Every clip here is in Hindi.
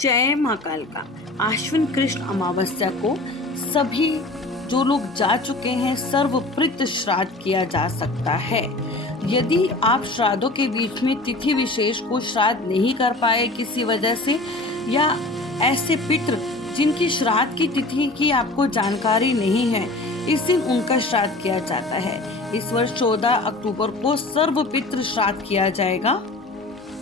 जय माँ कालका। आश्विन कृष्ण अमावस्या को सभी जो लोग जा चुके हैं सर्वप्रत श्राद्ध किया जा सकता है। यदि आप श्राद्धों के बीच में तिथि विशेष को श्राद्ध नहीं कर पाए किसी वजह से, या ऐसे पितृ जिनकी श्राद्ध की तिथि की आपको जानकारी नहीं है, इस दिन उनका श्राद्ध किया जाता है। इस वर्ष 14 अक्टूबर को सर्व पितृ श्राद्ध किया जाएगा।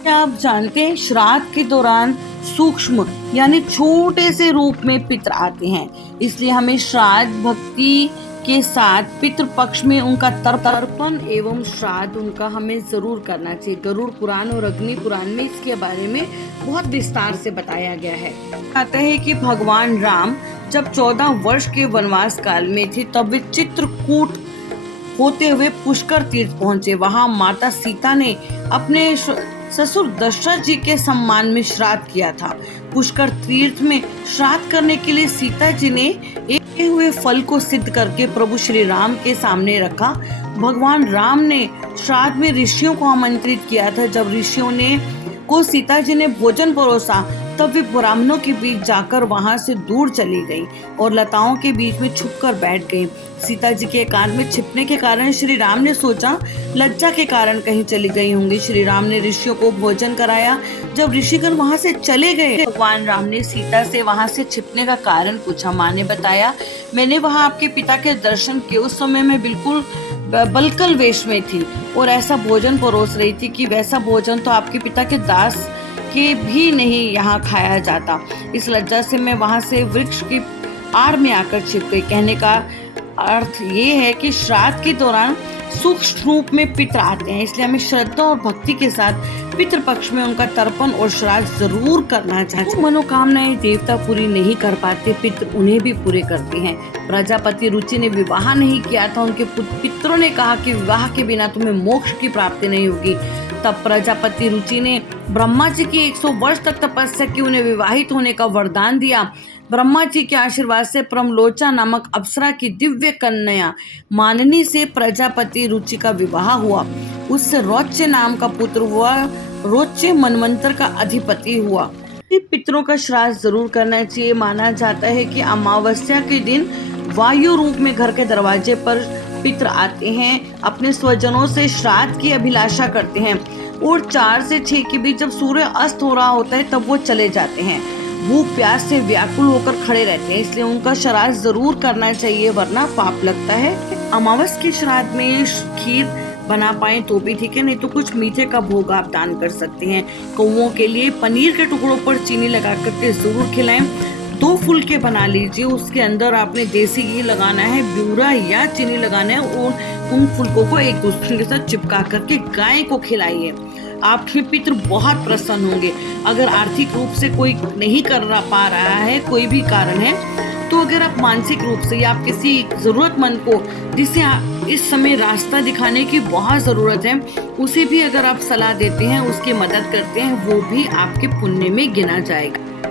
क्या आप जानते हैं श्राद्ध के दौरान सूक्ष्म यानी छोटे से रूप में पितृ आते हैं, इसलिए हमें श्राद्ध भक्ति के साथ पितृ पक्ष में उनका तर्पण एवं श्राद्ध उनका हमें जरूर करना चाहिए। गरुड़ पुराण और अग्नि पुराण में इसके बारे में बहुत विस्तार से बताया गया है। कहते हैं कि भगवान राम जब 14 वर्ष के वनवास काल में थे तब वे चित्रकूट होते हुए पुष्कर तीर्थ पहुंचे। वहां माता सीता ने अपने ससुर दशरथ जी के सम्मान में श्राद्ध किया था। पुष्कर तीर्थ में श्राद्ध करने के लिए सीता जी ने एक हुए फल को सिद्ध करके प्रभु श्री राम के सामने रखा। भगवान राम ने श्राद्ध में ऋषियों को आमंत्रित किया था। जब ऋषियों ने को सीता जी ने भोजन परोसा तब वे ब्राह्मणों के बीच जाकर वहां से दूर चली गई और लताओं के बीच में छुपकर बैठ गई। सीता जी के एकांत में छिपने के कारण श्री राम ने सोचा लज्जा के कारण कहीं चली गई होंगी। श्री राम ने ऋषियों को भोजन कराया। जब ऋषिगण वहां से चले गए, भगवान राम ने सीता से वहां से छिपने का कारण पूछा। माँ ने बताया, मैंने वहां आपके पिता के दर्शन किए। उस समय मैं बिल्कुल बलकल वेश में थी और ऐसा भोजन परोस रही थी कि वैसा भोजन तो आपके पिता के दास के भी नहीं यहाँ खाया जाता। इस लज्जा से मैं वहां से वृक्ष की आड़ में आकर छिप गई। कहने का अर्थ ये है कि श्राद्ध के दौरान सूक्ष्म रूप में पितृ आते हैं, इसलिए हमें श्रद्धा और भक्ति के साथ पितृ पक्ष में उनका तर्पण और श्राद्ध जरूर करना चाहिए। मनोकामनाएं देवता पूरी नहीं कर पाते, पितृ उन्हें भी पूरे करते हैं। प्रजापति रुचि ने विवाह नहीं किया था। उनके पितरों ने कहा कि विवाह के बिना तुम्हें मोक्ष की प्राप्ति नहीं होगी। तब प्रजापति रुचि ने ब्रह्मा जी की 100 वर्ष तक तपस्या की, उन्हें विवाहित होने का वरदान दिया। ब्रह्मा जी के आशीर्वाद से प्रमलोचा नामक अप्सरा की दिव्य कन्या माननी से प्रजापति रुचि का विवाह हुआ। उससे रोच्य नाम का पुत्र हुआ। रोच्य मनवंतर का अधिपति हुआ। पितरों का श्राद्ध जरूर करना चाहिए। माना जाता है कि अमावस्या के दिन वायु रूप में घर के दरवाजे पर पितृ आते हैं, अपने स्वजनों से श्राद्ध की अभिलाषा करते हैं और 4 से 6 के बीच जब सूर्य अस्त हो रहा होता है तब वो चले जाते हैं। भूख प्यास से व्याकुल होकर खड़े रहते हैं, इसलिए उनका श्राद्ध जरूर करना चाहिए, वरना पाप लगता है। अमावस के श्राद्ध में खीर बना पाए तो भी ठीक है, नहीं तो कुछ मीठे का भोग आप दान कर सकते हैं। कौओं के लिए पनीर के टुकड़ों पर चीनी लगा करके जरूर खिलाएं। 2 फुलके बना लीजिए, उसके अंदर आपने देसी घी लगाना है, ब्यूरा या चीनी लगाना है और उन फुलकों को एक दूसरे के साथ चिपका करके गाय को खिलाइए। आपके पितृ बहुत प्रसन्न होंगे। अगर आर्थिक रूप से कोई नहीं कर पा रहा है, कोई भी कारण है, तो अगर आप मानसिक रूप से या आप किसी जरूरतमंद को जिसे इस समय रास्ता दिखाने की बहुत जरूरत है, उसे भी अगर आप सलाह देते हैं, उसकी मदद करते हैं, वो भी आपके पुण्य में गिना जाएगा।